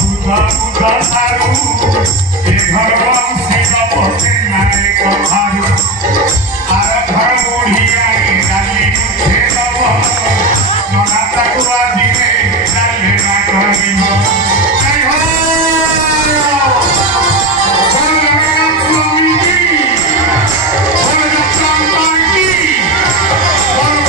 बुधा बुधा सारू ए घर से पते नारे कहारू आर घर बुढ़िया के डाली उठे दब मनाता कुआ दिने डाले ना करी हो जय हो बोल जगन्नाथ स्वामी की बोल जगन्नाथ की बोल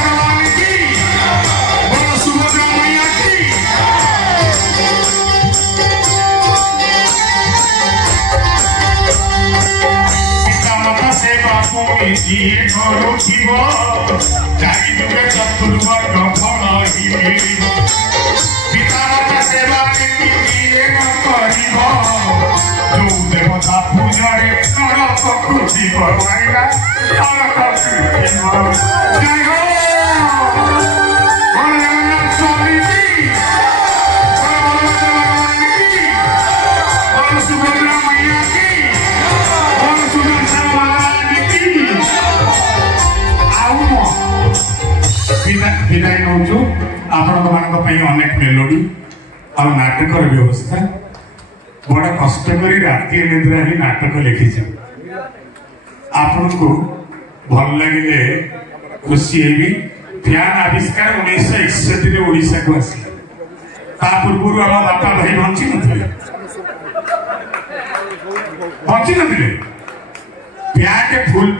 भगवान की ये करो जीव जागी जुगे चतुर्वर्ग फल ही मिलिब पितामाता सेवा किए न करिब जो देवता पूजरे नरक कृतिब पाइला नरक कृतिब जय हो बोल जगन्नाथ स्वामी की बोल भगवान की बोल सुभद्रा मैया की बोल सुदर्शन महाराज की विदाय नौ अनेक मेलोडी और नाटक व्यवस्था बड़ा कष्ट कर राति निद्रा ही नाटक लिखी आपन को भल लगे खुशी हेबी फैन आविष्कार 1961 ओडिशा को आसा पूर्व आम बापा भाई बंची नथिले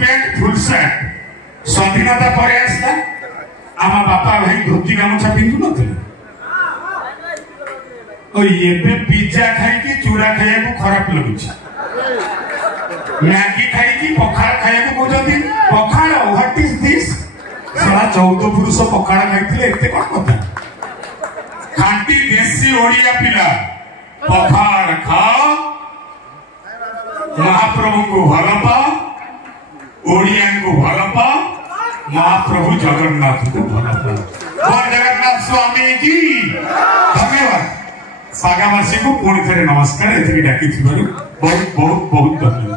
पैंट फुल सार्ट स्वाधीनता पर आसला आम बापा भाई धोती गामुछा पिंधु नथिले पिज्जा खाई चूड़ा खाया खराब लगुच मैगी खाई पखाड़ खाया कहते पखाड़ व्हाट इज दिस सारा 14 पुरुष पखाड़ खाई एते कौन कथा खांटी देसी ओडिया पिला पखाड़ खाओ महाप्रभु को भल पाओ ओडिया को भल पाओ महाप्रभु जगन्नाथ को भल पाओ बोल जगन्नाथ स्वामी की धन्यवाद सागावासी को पुणी थे नमस्कार एति डाकी बहुत बहुत बहुत धन्यवाद।